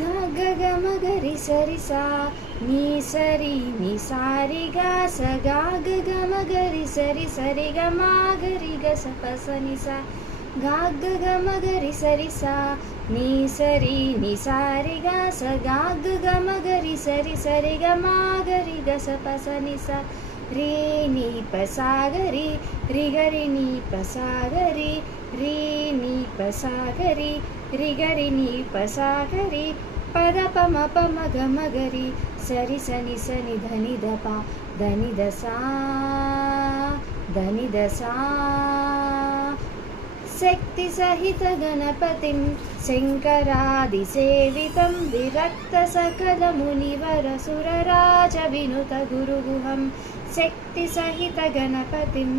गा ग ग म ग रि स रि सा नी स रि नि सा रि गा स गा ग ग म ग रि स रि ग म ग रि ग स प स नि सा गा ग ग म ग रि स रि सा नी स रि नि सा रि गा स गा ग ग म ग रि स रि ग म ग रि ग स प स नि सा रे नि प सा ग रि ग रि नि प सा ग रि नि प सा ग रि ग रि नि प सा ग रि प द प म प म ग म ग रि स रि स नि ध नि द प ध नि द सा शक्तिसहित गणपतिं शङ्करादिसेवितं विरक्तसकलमुनिवरसुरराजविनुतगुरुगुहं शक्तिसहित गणपतिं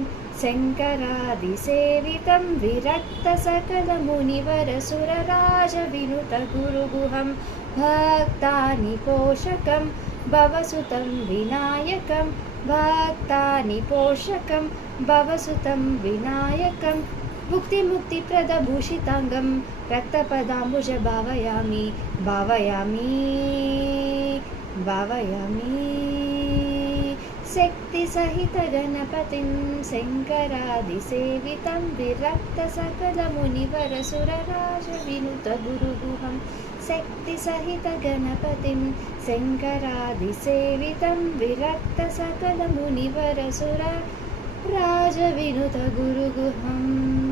शङ्करादिसेवितं विरक्तसकलमुनिवरसुरराजविनुतगुरुगुहं भक्तानि पोषकं भवसुतं विनायकं भक्तानि पोषकं भवसुतं विनायकं मुक्तिप्रदभूषिताङ्गं रक्तपदाम्बुज भावयामि शक्तिसहित गणपतिं शङ्करादिसेवितं विरक्तसकलमुनिवरसुरराजविनुतगुरुगुहं शक्तिसहित गणपतिं शङ्करादिसेवितं विरक्तसकलमुनिवरसुरराजविनुतगुरुगुहम्